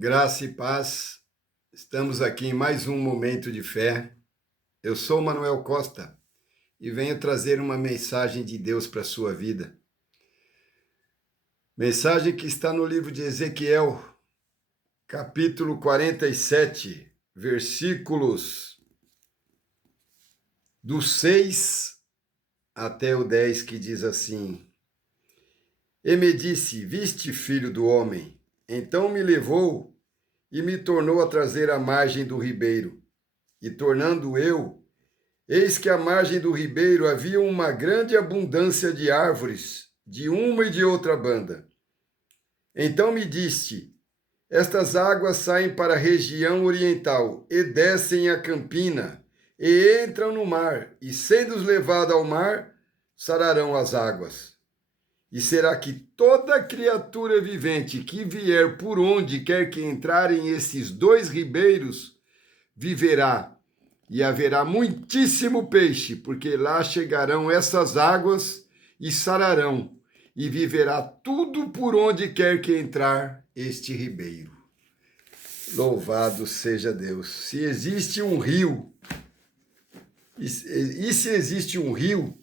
Graça e paz, estamos aqui em mais um momento de fé. Eu sou Manuel Costa e venho trazer uma mensagem de Deus para a sua vida. Mensagem que está no livro de Ezequiel, capítulo 47, versículos do 6 até o 10, que diz assim: E me disse, viste, filho do homem? Então me levou e me tornou a trazer à margem do ribeiro. E tornando eu, eis que à margem do ribeiro havia uma grande abundância de árvores, de uma e de outra banda. Então me disse, estas águas saem para a região oriental, e descem a campina, e entram no mar, e sendo levadas ao mar, sararão as águas. E será que toda criatura vivente que vier por onde quer que entrarem esses dois ribeiros, viverá, e haverá muitíssimo peixe, porque lá chegarão essas águas e sararão, e viverá tudo por onde quer que entrar este ribeiro. Louvado seja Deus! Se existe um rio, e se existe um rio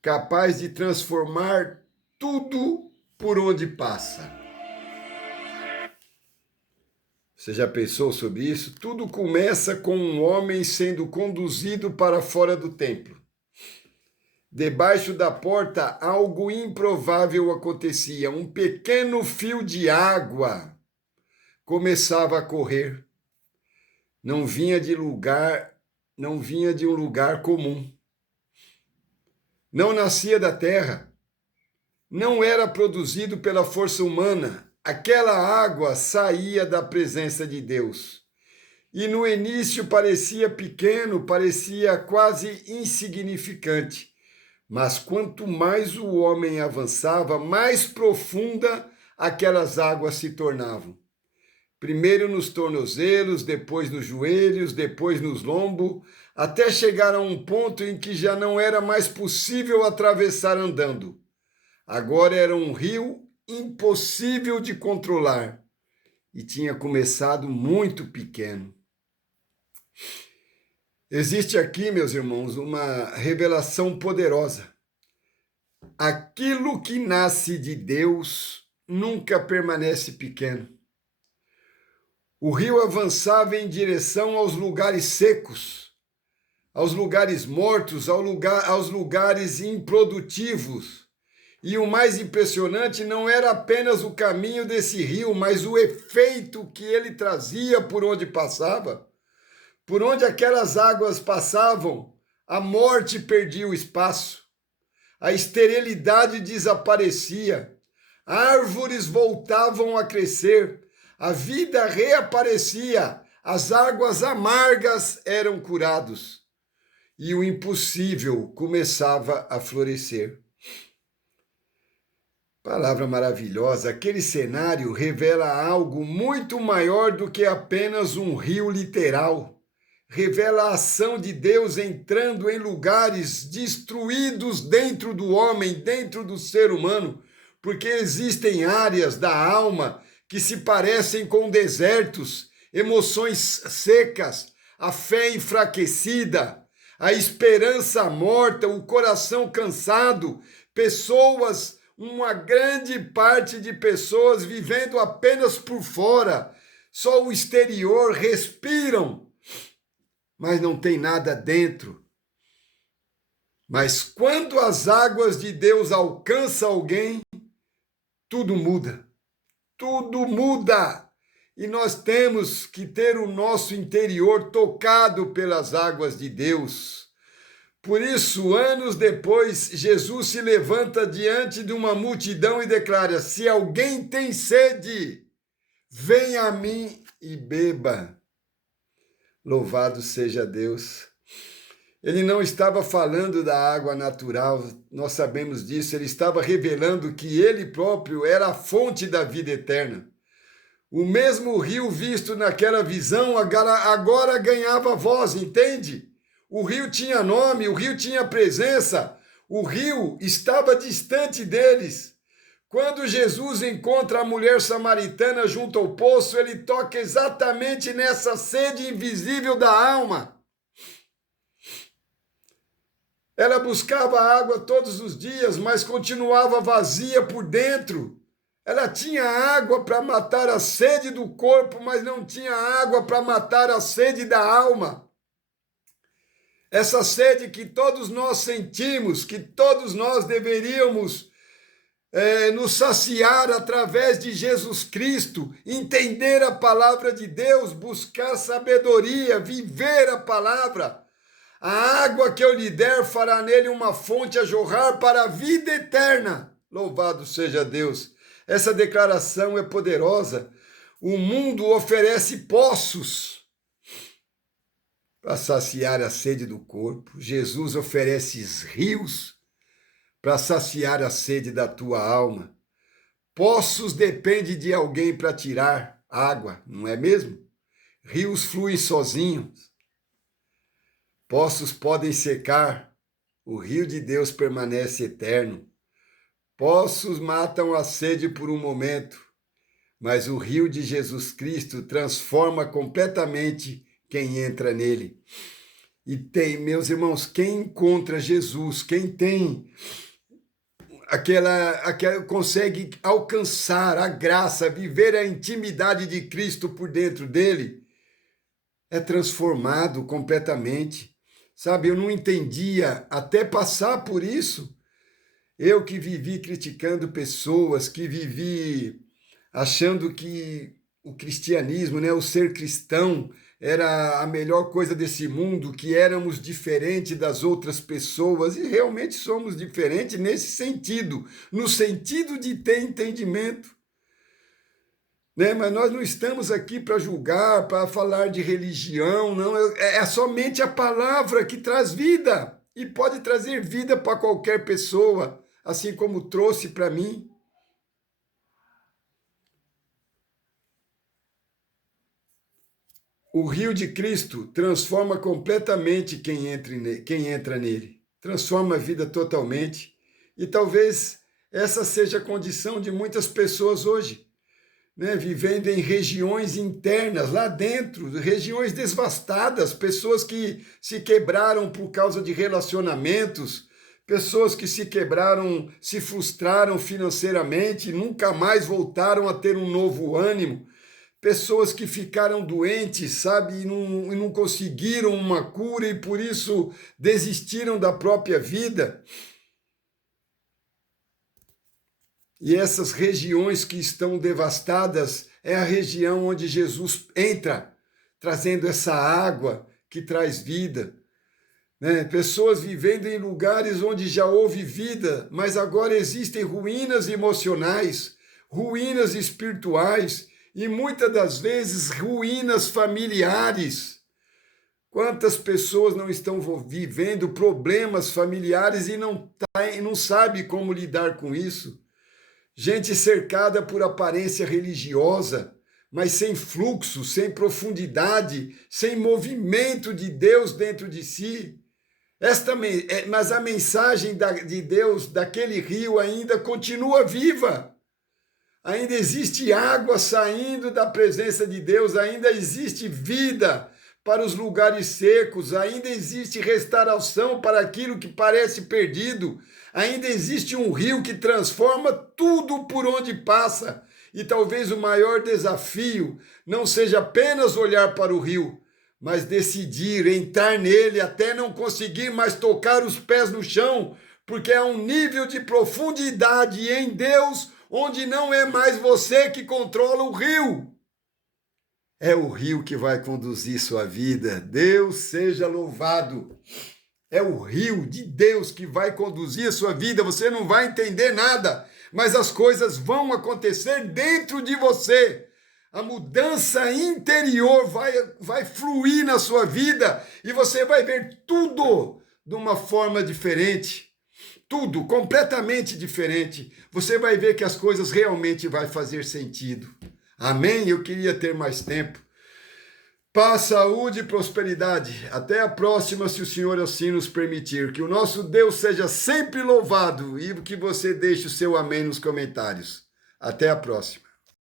capaz de transformar tudo por onde passa. Você já pensou sobre isso? Tudo começa com um homem sendo conduzido para fora do templo. Debaixo da porta, algo improvável acontecia. Um pequeno fio de água começava a correr. Não vinha de um lugar comum. Não nascia da terra. Não era produzido pela força humana. Aquela água saía da presença de Deus. E no início parecia pequeno, parecia quase insignificante. Mas quanto mais o homem avançava, mais profunda aquelas águas se tornavam. Primeiro nos tornozelos, depois nos joelhos, depois nos lombos, até chegar a um ponto em que já não era mais possível atravessar andando. Agora era um rio impossível de controlar e tinha começado muito pequeno. Existe aqui, meus irmãos, uma revelação poderosa. Aquilo que nasce de Deus nunca permanece pequeno. O rio avançava em direção aos lugares secos, aos lugares mortos, aos lugares improdutivos. E o mais impressionante não era apenas o caminho desse rio, mas o efeito que ele trazia por onde passava. Por onde aquelas águas passavam, a morte perdia o espaço, a esterilidade desaparecia, árvores voltavam a crescer, a vida reaparecia, as águas amargas eram curadas e o impossível começava a florescer. Palavra maravilhosa, aquele cenário revela algo muito maior do que apenas um rio literal. Revela a ação de Deus entrando em lugares destruídos dentro do homem, dentro do ser humano, porque existem áreas da alma que se parecem com desertos, emoções secas, a fé enfraquecida, a esperança morta, o coração cansado, uma grande parte de pessoas vivendo apenas por fora, só o exterior, respiram, mas não tem nada dentro. Mas quando as águas de Deus alcançam alguém, tudo muda. Tudo muda. E nós temos que ter o nosso interior tocado pelas águas de Deus. Por isso, anos depois, Jesus se levanta diante de uma multidão e declara: se alguém tem sede, venha a mim e beba. Louvado seja Deus. Ele não estava falando da água natural, nós sabemos disso, ele estava revelando que ele próprio era a fonte da vida eterna. O mesmo rio visto naquela visão agora ganhava voz, entende? O rio tinha nome, o rio tinha presença, o rio estava distante deles. Quando Jesus encontra a mulher samaritana junto ao poço, ele toca exatamente nessa sede invisível da alma. Ela buscava água todos os dias, mas continuava vazia por dentro. Ela tinha água para matar a sede do corpo, mas não tinha água para matar a sede da alma. Essa sede que todos nós sentimos, que todos nós deveríamos nos saciar através de Jesus Cristo, entender a palavra de Deus, buscar sabedoria, viver a palavra. A água que eu lhe der fará nele uma fonte a jorrar para a vida eterna. Louvado seja Deus. Essa declaração é poderosa. O mundo oferece poços para saciar a sede do corpo. Jesus oferece rios para saciar a sede da tua alma. Poços depende de alguém para tirar água, não é mesmo? Rios fluem sozinhos. Poços podem secar. O rio de Deus permanece eterno. Poços matam a sede por um momento, mas o rio de Jesus Cristo transforma completamente quem entra nele. E tem, meus irmãos, quem encontra Jesus, quem tem consegue alcançar a graça, viver a intimidade de Cristo por dentro dele, é transformado completamente. Sabe, eu não entendia até passar por isso. Eu que vivi criticando pessoas, que vivi achando que o cristianismo, o ser cristão, era a melhor coisa desse mundo, que éramos diferentes das outras pessoas, e realmente somos diferentes nesse sentido, no sentido de ter entendimento. Mas nós não estamos aqui para julgar, para falar de religião, não. É somente a palavra que traz vida, e pode trazer vida para qualquer pessoa, assim como trouxe para mim. O rio de Cristo transforma completamente quem entra nele. Transforma a vida totalmente. E talvez essa seja a condição de muitas pessoas hoje, vivendo em regiões internas, lá dentro, regiões devastadas, pessoas que se quebraram por causa de relacionamentos, pessoas que se quebraram, se frustraram financeiramente, nunca mais voltaram a ter um novo ânimo. Pessoas que ficaram doentes, sabe, e não conseguiram uma cura e por isso desistiram da própria vida. E essas regiões que estão devastadas é a região onde Jesus entra, trazendo essa água que traz vida. Pessoas vivendo em lugares onde já houve vida, mas agora existem ruínas emocionais, ruínas espirituais, e muitas das vezes ruínas familiares. Quantas pessoas não estão vivendo problemas familiares e não sabe como lidar com isso? Gente cercada por aparência religiosa, mas sem fluxo, sem profundidade, sem movimento de Deus dentro de si. Mas a mensagem de Deus, daquele rio, ainda continua viva. Ainda existe água saindo da presença de Deus, ainda existe vida para os lugares secos, ainda existe restauração para aquilo que parece perdido, ainda existe um rio que transforma tudo por onde passa. E talvez o maior desafio não seja apenas olhar para o rio, mas decidir entrar nele até não conseguir mais tocar os pés no chão, porque há um nível de profundidade em Deus onde não é mais você que controla o rio. É o rio que vai conduzir sua vida. Deus seja louvado. É o rio de Deus que vai conduzir a sua vida. Você não vai entender nada, mas as coisas vão acontecer dentro de você. A mudança interior vai fluir na sua vida e você vai ver tudo de uma forma diferente. Tudo completamente diferente. Você vai ver que as coisas realmente vão fazer sentido. Amém? Eu queria ter mais tempo. Paz, saúde e prosperidade. Até a próxima, se o Senhor assim nos permitir. Que o nosso Deus seja sempre louvado e que você deixe o seu amém nos comentários. Até a próxima.